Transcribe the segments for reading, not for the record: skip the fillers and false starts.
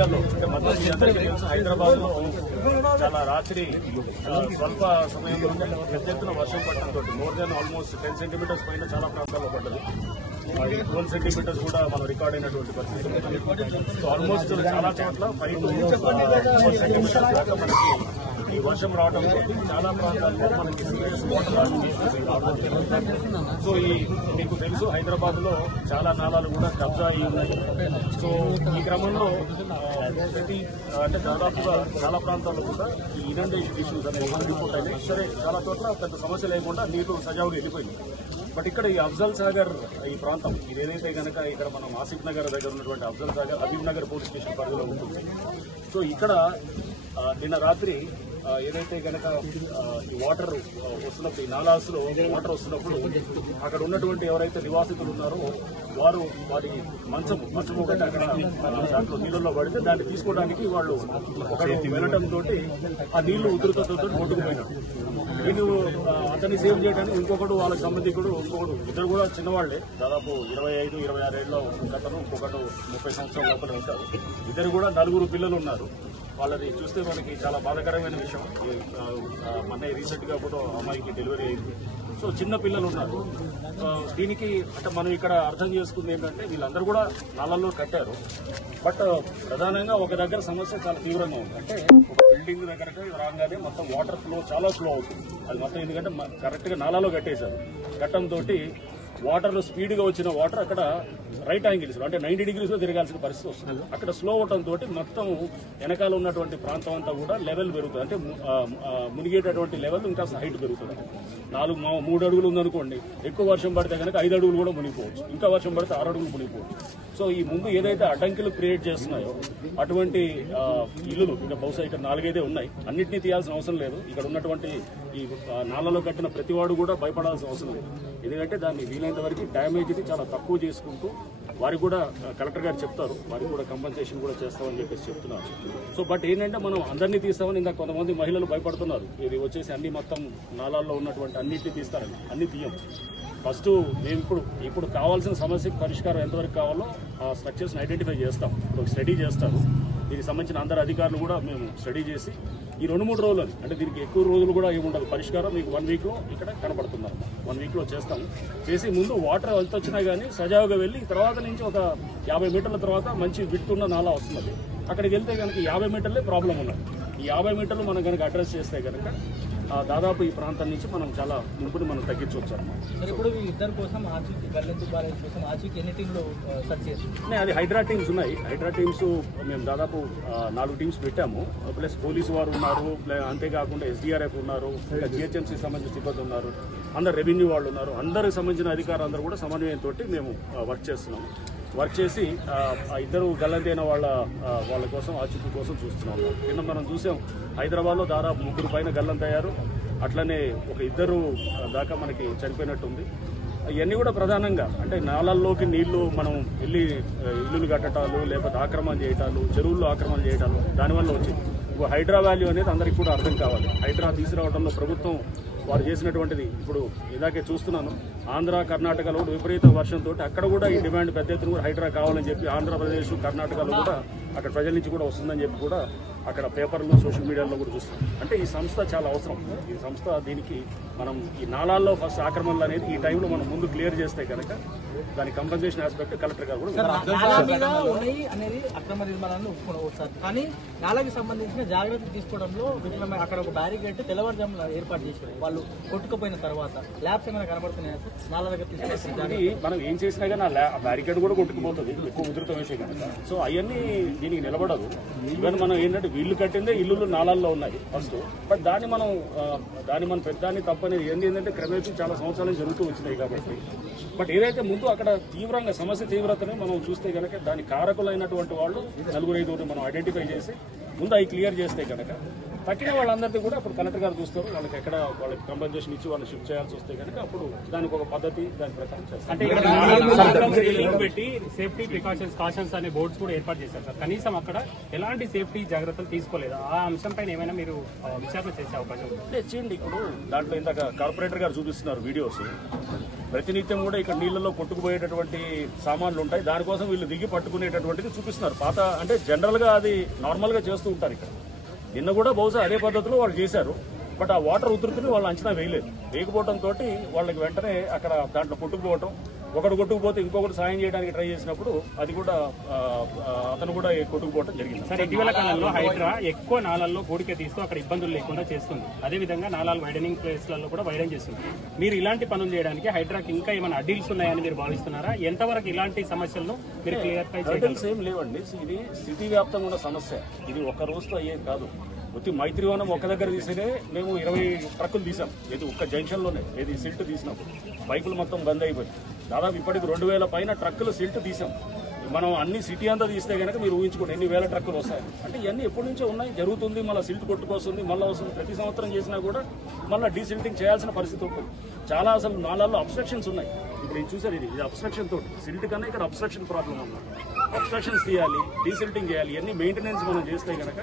ఏరియాలో అంటే మొత్తం హైదరాబాద్ లో చాలా రాత్రి స్వల్ప సమయంలో పెద్ద ఎత్తున వర్షం పడటంతో మోర్ దాన్ ఆల్మోస్ట్ 10 సెంటీమీటర్స్ పైన చాలా ప్రాంతాల్లో పడ్డది. 12 సెంటీమీటర్స్ కూడా మనం రికార్డ్ అయినటువంటి పరిస్థితి. ఆల్మోస్ట్ చాలా చోట్ల 5 to 4 సెంటీమీటర్స్ దాకా మనకి ఈ వర్షం రావడంతో చాలా ప్రాంతాల్లో మనకి సీరియస్ వాటర్ రావడం. సో ఈ మీకు తెలుసు హైదరాబాద్ లో చాలా నాలాలు కూడా కబ్జా అయి ఉన్నాయి. సో ఈ క్రమంలో ప్రతి అంటే దాదాపుగా చాలా ప్రాంతాల్లో కూడా ఈ ఇనండేషన్ ఇష్యూస్ అనేవి రిపోర్ట్ అయినాయి. సరే చాలా చోట్ల పెద్ద సమస్య లేకుండా నీరు సజావుగా వెళ్ళిపోయింది. బట్ ఇక్కడ ఈ అఫ్జల్ సాగర్ ఈ ప్రాంతం ఇదేదైతే కనుక ఇక్కడ మనం ఆసిఫ్ నగర్ దగ్గర ఉన్నటువంటి అఫ్జల్ సాగర్ హబీబ్ నగర్ పోలీస్ స్టేషన్ పరిధిలో ఉంటుంది. సో ఇక్కడ నిన్న రాత్రి ఏదైతే కనుక ఈ వాటర్ వస్తున్నప్పుడు ఈ నాలాస్ లో వాటర్ వస్తున్నప్పుడు అక్కడ ఉన్నటువంటి ఎవరైతే నివాసితులు ఉన్నారో వారు వారి మంచము ఒకటి అక్కడ దాంట్లో నీళ్ళలో పడితే దాన్ని తీసుకోవడానికి వాళ్ళు ఒకటి వెళ్ళడంతో ఆ నీళ్లు ఉధృతతో కొట్టుకుపోయినారు. వీళ్ళు అతన్ని సేవ్ చేయడానికి ఇంకొకడు వాళ్ళ సంబంధికుడు ఇంకొకడు ఇద్దరు కూడా చిన్నవాళ్లే, దాదాపు 25-26 ఏళ్ళ గతను, ఇంకొకడు 30 సంవత్సరాల లోపల ఉంటారు. ఇద్దరు కూడా 4 పిల్లలు ఉన్నారు. వాళ్ళని చూస్తే మనకి చాలా బాధాకరమైన విషయం. మొన్న రీసెంట్ గా కూడా అమ్మాయికి డెలివరీ అయింది. సో చిన్న పిల్లలు ఉన్నారు. దీనికి అంటే మనం ఇక్కడ అర్థం చేసుకుంది ఏంటంటే వీళ్ళందరూ కూడా నాళల్లో కట్టారు. బట్ ప్రధానంగా ఒక దగ్గర సమస్య చాలా తీవ్రంగా ఉంది. అంటే ఒక బిల్డింగ్ దగ్గర రాగానే మొత్తం వాటర్ ఫ్లో చాలా స్లో అవుతుంది. అది మొత్తం ఎందుకంటే కరెక్ట్ గా నాలాలో కట్టేశారు. కట్టంతో వాటర్ లో స్పీడ్ గా వచ్చిన వాటర్ అక్కడ రైట్ యాంగిల్స్ అంటే 90 degrees లో తిరగాల్సిన పరిస్థితి వస్తుంది. అక్కడ స్లో అవడంతో మొత్తం వెనకాల ఉన్నటువంటి ప్రాంతం అంతా కూడా లెవెల్ పెరుగుతుంది. అంటే మునిగేటటువంటి లెవెల్ ఇంకా హైట్ పెరుగుతుంది. 3 అడుగులు ఉందనుకోండి, ఎక్కువ వర్షం పడితే కనుక 5 అడుగులు కూడా మునిగిపోవచ్చు, ఇంకా వర్షం పడితే 6 అడుగులు మునిగిపోవచ్చు. సో ఈ ముందు ఏదైతే అడ్డంకులు క్రియేట్ చేస్తున్నాయో అటువంటి ఇల్లులు ఇంకా బహుశా ఇక్కడ 4-5 ఉన్నాయి. అన్నింటినీ తీయాల్సిన అవసరం లేదు. ఇక్కడ ఉన్నటువంటి ఈ నాలలో కట్టిన ప్రతివాడు కూడా భయపడాల్సిన అవసరం లేదు. ఎందుకంటే దాన్ని వీలైనంత వరకు డ్యామేజ్ ని చాలా తక్కువ చేసుకుంటూ వారికి కూడా కలెక్టర్ గారు చెప్తారు, వారికి కూడా కంపెన్సేషన్ కూడా చేస్తామని చెప్పేసి చెప్తున్నారు. సో బట్ ఏంటంటే మనం అందరినీ తీస్తామని ఇందాక కొంతమంది మహిళలు భయపడుతున్నారు. ఇది వచ్చేసి అన్ని మొత్తం నాలాల్లో ఉన్నటువంటి అన్నింటినీ తీస్తారని. అన్ని తీయం. ఫస్ట్ మేము ఇప్పుడు కావాల్సిన సమస్యకి పరిష్కారం ఎంతవరకు కావాలో ఆ స్ట్రక్చర్స్ ఐడెంటిఫై చేస్తాం. ఇప్పుడు స్టడీ చేస్తారు. దీనికి సంబంధించిన అందరు అధికారులు కూడా మేము స్టడీ చేసి ఈ 2-3 రోజులు అంటే దీనికి ఎక్కువ రోజులు కూడా ఏముండదు. పరిష్కారం మీకు 1 వీక్ లో ఇక్కడ కనబడుతున్నారు. 1 వీక్ లో చేస్తాము. చేసి ముందు వాటర్ ఎంత వచ్చినా కానీ సజావుగా వెళ్ళి తర్వాత నుంచి ఒక 50 మీటర్ల తర్వాత మంచి విడ్తున్న నాలా వస్తున్నది. అక్కడికి వెళ్తే కనుక 50 మీటర్లే ప్రాబ్లం ఉన్నది. ఈ 50 మీటర్లు మనం కనుక అడ్రస్ చేస్తే కనుక దాదాపు ఈ ప్రాంతం నుంచి మనం చాలా ముంపుని మనం తగ్గించవచ్చు అన్నమాట. ఇప్పుడు ఇద్దరు కోసం అది హైడ్రా టీమ్స్ ఉన్నాయి. హైడ్రా టీమ్స్ మేము దాదాపు 4 టీమ్స్ పెట్టాము. ప్లస్ పోలీసు వారు ఉన్నారు, అంతేకాకుండా SDRF ఉన్నారు, ఇంకా GHMC సంబంధించిన సిబ్బంది ఉన్నారు, అందరు రెవెన్యూ వాళ్ళు ఉన్నారు. అందరికి సంబంధించిన అధికారులు అందరూ కూడా సమన్వయంతో మేము వర్క్ చేస్తున్నాము. వర్క్ చేసి ఇద్దరు గల్లంతైన వాళ్ళ కోసం ఆచూకీ కోసం చూస్తున్నాం. నిన్న మనం చూసాం హైదరాబాద్లో దాదాపు 3 పైన గల్లంతయ్యారు. అట్లనే ఒక 2 దాకా మనకి చనిపోయినట్టుంది. ఇవన్నీ కూడా ప్రధానంగా అంటే నాళల్లోకి నీళ్లు మనం వెళ్ళి ఇల్లులు కట్టడాలు, లేకపోతే ఆక్రమణ చేయటాలు, చెరువుల్లో ఆక్రమణ చేయటాలు, దానివల్ల వచ్చింది. ఇప్పుడు హైడ్రా వాల్యూ అనేది అందరికీ కూడా అర్థం కావాలి. హైడ్రా తీసుకురావడంలో ప్రభుత్వం వారు చేసినటువంటిది ఇప్పుడు ఇలాగే చూస్తున్నాను. ఆంధ్ర, కర్ణాటకలో విపరీత వర్షంతో అక్కడ కూడా ఈ డిమాండ్ పెద్ద ఎత్తున కూడా హైడ్రా కావాలని చెప్పి ఆంధ్రప్రదేశ్, కర్ణాటకలో కూడా అక్కడ ప్రజల నుంచి కూడా వస్తుందని చెప్పి కూడా అక్కడ పేపర్లు, సోషల్ మీడియాలో కూడా చూస్తున్నాం. అంటే ఈ సంస్థ చాలా అవసరం. ఈ సంస్థ దీనికి మనం ఈ నాళాల్లో ఫస్ట్ ఆక్రమణలు అనేది ఈ టైంలో మనం ముందు క్లియర్ చేస్తే కనుక దాని కంపెన్సేషన్ ఆస్పెక్ట్ కలెక్టర్ గారు కూడా అక్రమ నిర్మాణాలను ఒప్పుకోవచ్చు. కానీ నాలాకి సంబంధించిన జాగ్రత్తలు తీసుకోవడంలో విఫలమై అక్కడ ఒక బ్యారికేడ్ తెల్లవారుజామున ఏర్పాటు చేశారు. వాళ్ళు కొట్టుకుపోయిన తర్వాత ల్యాబ్స్ ఏమైనా కనబడుతున్నాయి సార్? నాలా దగ్గర తీసుకొచ్చి మనం ఏం చేసినా కానీ ఆ బ్యారికేడ్ కూడా కొట్టుకుపోతుంది ఎక్కువ ఉధృతం వేసే కనుక. సో అవన్నీ దీనికి నిలబడదు. ఈవెన్ మనం ఏంటంటే వీళ్ళు కట్టిందే ఇల్లులు నాళాల్లో ఉన్నాయి ఫస్ట్. బట్ దాన్ని మనం పెద్దాన్ని తప్పనేది ఏంటంటే క్రమేపీ చాలా సంవత్సరాలు జరుగుతూ వచ్చినాయి కాబట్టి. బట్ ఏదైతే ముందు అక్కడ తీవ్రంగా సమస్య తీవ్రతని మనం చూస్తే కనుక దాని కారకులైనటువంటి వాళ్ళు 4-5 మనం ఐడెంటిఫై చేసి ముందు అవి క్లియర్ చేస్తే కనుక తక్కిన వాళ్ళందరినీ కూడా అప్పుడు కలెక్టర్ గారు చూస్తారు. వాళ్ళకి కంపెన్సేషన్ ఇచ్చి వాళ్ళు షిఫ్ట్ చేయాల్సి వస్తే కనుక అప్పుడు దానికి ఒక పద్ధతి దాని ప్రకారం చేస్తారు. అంటే పెట్టి సేఫ్టీ ప్రికాషన్స్ కాషన్స్ అనే బోర్డ్స్ కూడా ఏర్పాటు చేశారు సార్. కనీసం అక్కడ ఎలాంటి సేఫ్టీ జాగ్రత్తలు తీసుకోలేదు. ఆ అంశం పైన ఏమైనా మీరు విచారణ చేసే అవకాశం ఉంది? చేయండి. ఇప్పుడు దాంట్లో ఇందాక కార్పొరేటర్ గారు చూపిస్తున్నారు వీడియోస్. ప్రతినిత్యం కూడా ఇక్కడ నీళ్లలో కొట్టుకుపోయేటటువంటి సామాన్లు ఉంటాయి. దానికోసం వీళ్ళు దిగి పట్టుకునేటటువంటిది చూపిస్తున్నారు. పాత అంటే జనరల్ గా అది నార్మల్ గా చేస్తూ ఉంటారు ఇక్కడ. నిన్న కూడా బహుశా అదే పద్ధతిలో వాళ్ళు చేశారు. బట్ ఆ వాటర్ ఉధృతిని వాళ్ళు అంచనా వేయకపోవడంతో వాళ్ళకి వెంటనే అక్కడ దాంట్లో కొట్టుకుపోవటం, ఒకడు కొట్టుకుపోతే ఇంకొకటి సాయం చేయడానికి ట్రై చేసినప్పుడు అది కూడా అతను కూడా కొట్టుకుపోవడం జరిగింది. సార్, ఇటీవల కాలంలో హైడ్రా ఎక్కువ నాళాల్లో గోడిక తీస్తూ అక్కడ ఇబ్బందులు లేకుండా చేస్తుంది. అదేవిధంగా నాళాలు వైడనింగ్ ప్లేస్లలో కూడా వైడన్ చేస్తుంది. మీరు ఇలాంటి పనులు చేయడానికి హైడ్రాకి ఇంకా ఏమైనా అడ్డీల్స్ ఉన్నాయని మీరు భావిస్తున్నారా? ఎంతవరకు ఇలాంటి సమస్యలను మీరు క్లియర్ఫై అడ్డీల్స్ ఏం లేవండి. ఇది సిటీ వ్యాప్తంగా ఉన్న సమస్య. ఇది ఒక్క రోజుతో అయ్యేది కాదు. ప్రతి మైత్రివనం ఒక్క దగ్గర తీసేనే మేము 20 ట్రక్కులు తీసాం. ఇది ఒక్క జంక్షన్ లోనే ఏది సిల్ట్ తీసినప్పుడు బైకులు మొత్తం బంద్ అయిపోయి దాదాపు ఇప్పటికి 2000 పైన ట్రక్కులు సిల్ట్ తీసాం. మనం అన్ని సిటీ అంతా తీస్తే కనుక మీరు ఊహించుకోండి ఎన్ని వేల ట్రక్కులు వస్తాయి. అంటే ఇవన్నీ ఎప్పటి నుంచో ఉన్నాయి, జరుగుతుంది. మళ్ళీ సిల్ట్ కొట్టుకొస్తుంది, మళ్ళీ వస్తుంది. ప్రతి సంవత్సరం చేసినా కూడా మళ్ళీ డీసిల్టింగ్ చేయాల్సిన పరిస్థితి ఉంటుంది. చాలా అసలు నాలాల్లో అబ్స్ట్రక్షన్స్ ఉన్నాయి. ఇప్పుడు ఇది చూసారు, ఇది అబ్స్ట్రక్షన్ తోటి సిల్ట్ కన్నా ఇక్కడ అబ్స్ట్రక్షన్ ప్రాబ్లం ఉంది. అబ్స్ట్రక్షన్స్ తీయాలి, డీసిల్టింగ్ చేయాలి, ఇవన్నీ మెయింటెనెన్స్ మనం చేస్తే కనుక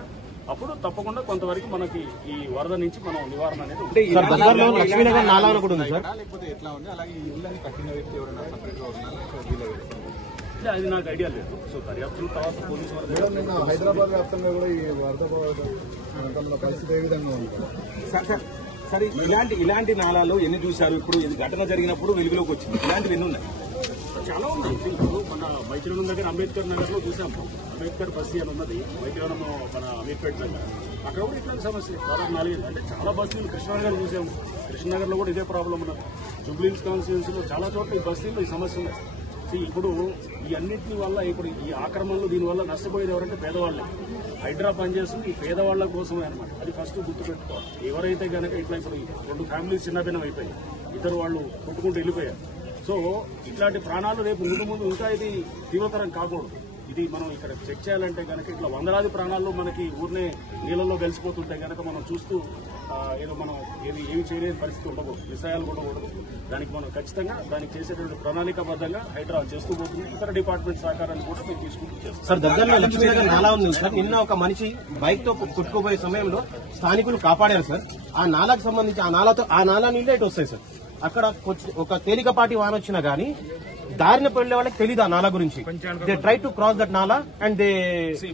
అప్పుడు తప్పకుండా కొంతవరకు మనకి ఈ వరద నుంచి మనం నివారణ అనేది అది నాకు ఐడియా లేదు. సో దర్యాప్తుల తర్వాత పోలీసు హైదరాబాద్ వ్యాప్తంగా కూడా ఈ వరద పరిస్థితి ఏ విధంగా ఉంది? సరే, ఇలాంటి నాళాలు ఎన్ని చూశారు? ఇప్పుడు ఇది ఘటన జరిగినప్పుడు వెలుగులోకి వచ్చింది. ఇలాంటివి ఎన్ని ఉన్నాయి? చాలా ఉన్నాయి. ఇప్పుడు మన మైత్రివనం దగ్గర అంబేద్కర్ నగర్ లో చూసాము. అంబేద్కర్ బస్తీ అని ఉన్నది మైత్రివనం మన అమీర్పేట దగ్గర. అక్కడ కూడా ఇట్లాంటి సమస్య దాదాపు 4 అంటే చాలా బస్తీలు కృష్ణనగర్ చూసాము. కృష్ణనగర్ లో కూడా ఇదే ప్రాబ్లం ఉన్నది. జూబ్లీహిల్స్ కాన్స్టిట్యూన్సీలో చాలా చోట్ల ఈ బస్తీల్లో ఈ సమస్య ఉన్నాయి. ఇప్పుడు ఈ అన్నింటి వల్ల ఇప్పుడు ఈ ఆక్రమణలు దీనివల్ల నష్టపోయేది ఎవరంటే పేదవాళ్ళే. హైడ్రా పనిచేస్తుంది ఈ పేదవాళ్ల కోసమే అనమాట. అది ఫస్ట్ గుర్తుపెట్టుకోవాలి. ఎవరైతే కనుక ఇట్లా ఇప్పుడు 2 ఫ్యామిలీస్ చిన్నభిన్నం అయిపోయాయి, ఇద్దరు వాళ్ళు కొట్టుకుంటూ వెళ్ళిపోయారు. సో ఇట్లాంటి ప్రాణాలు రేపు ముందు ఇంకా ఇది తీవ్రతరం కాకూడదు. ఇది మనం ఇక్కడ చెక్ చేయాలంటే కనుక ఇట్లా వందలాది ప్రాణాల్లో మనకి ఊరినే నీళ్ళల్లో కలిసిపోతుంటే కనుక మనం చూస్తూ ఏదో మనం ఏమి చేయలేని పరిస్థితి ఉండకూడదు, విషయాలు కూడా ఉండదు. దానికి మనం ఖచ్చితంగా దానికి చేసేటువంటి ప్రణాళికాబద్ధంగా హైడ్రా చేస్తూ పోతుంది. ఇతర డిపార్ట్మెంట్ సహకారాన్ని కూడా మేము తీసుకుంటూ చేస్తాం. సార్, దగ్గరలో లక్ష్మీనగర్ నాలా ఉంది సార్. నిన్న ఒక మనిషి బైక్ తో కొట్టుకుపోయే సమయంలో స్థానికులు కాపాడారు సార్. ఆ నాలాకు సంబంధించి ఆ నాలా నీళ్ళే ఇటు వస్తాయి సార్. అక్కడ ఒక తేలికపాటి వాన వచ్చినా గానీ దారిన వెళ్లే వాళ్ళకి తెలియదు ఆ నాలా గురించి. They try to cross that నాలా అండ్ దే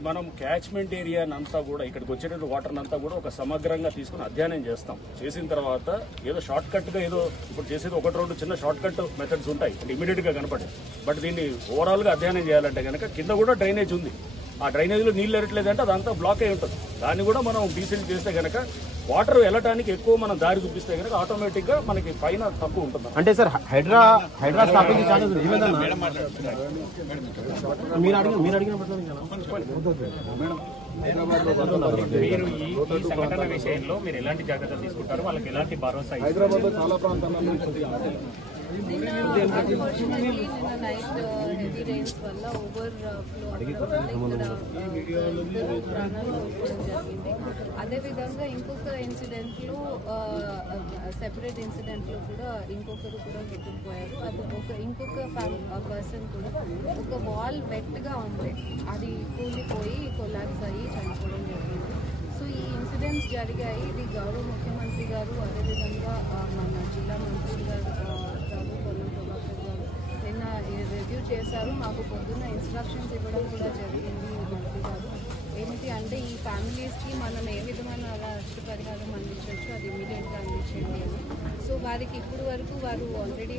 మనం క్యాచ్మెంట్ ఏరియా అంతా కూడా ఇక్కడికి వచ్చేటువంటి వాటర్ అంతా కూడా ఒక సమగ్రంగా తీసుకుని అధ్యయనం చేస్తాం. చేసిన తర్వాత ఏదో షార్ట్ కట్ గా ఏదో ఇప్పుడు చేసేది 1-2 చిన్న షార్ట్ కట్ మెథడ్స్ ఉంటాయి అంటే ఇమీడియట్ గా కనపడే. బట్ దీన్ని ఓవరాల్ గా అధ్యయనం చేయాలంటే కనుక కింద కూడా డ్రైనేజ్ ఉంది. ఆ డ్రైనేజ్ లో నీళ్లు ఎరట్లేదంటే అదంతా బ్లాక్ అయి ఉంటుంది. దాన్ని కూడా మనం డీసిల్ట్ చేస్తే కనుక వాటర్ వెళ్ళటానికి ఎక్కువ మనం దారి చూపిస్తే కనుక ఆటోమేటిక్ గా మనకి పైన తక్కువ ఉంటుంది. అంటే సార్ హైడ్రా స్థాపించే ఛాన్సెస్ మీరు అడిగిన మీరు ఈ సంఘటన విషయంలో మీరు ఎలాంటి జాగ్రత్తలు తీసుకుంటారు? వాళ్ళకి ఎలాంటి భరోసా? హైదరాబాద్ లో చాలా ప్రాంతాల్లో అన్ఫార్చునేట్లీ నిన్న నైట్ హెవీ రెయిన్స్ వల్ల ఓవర్ ప్రాణాలు కోల్పోవడం జరిగింది. అదేవిధంగా ఇంకొక ఇన్సిడెంట్ లో సెపరేట్ ఇన్సిడెంట్ లో కూడా ఇంకొకరు కూడా కొట్టుకుపోయారు. అది ఇంకొక పర్సన్ కూడా ఒక వాల్ వెట్ గా ఉండే అది కూలిపోయి కొలాప్స్ అయ్యి చనిపోవడం జరిగింది. సో ఈ ఇన్సిడెంట్స్ జరిగాయి. ఇది గౌరవ ముఖ్యమంత్రి గారు అదేవిధంగా మన జిల్లా మంత్రి గారు నిన్న రివ్యూ చేశారు. మాకు పొద్దున్న ఇన్స్ట్రక్షన్స్ ఇవ్వడం కూడా జరిగింది మంత్రి గారు. ఏమిటి అంటే ఈ ఫ్యామిలీస్కి మనం ఏ విధమైన నష్టపరిహారం అందించవచ్చు అది ఇమీడియట్గా అందించండి అని. సో వారికి ఇప్పుడు వరకు వారు ఆల్రెడీ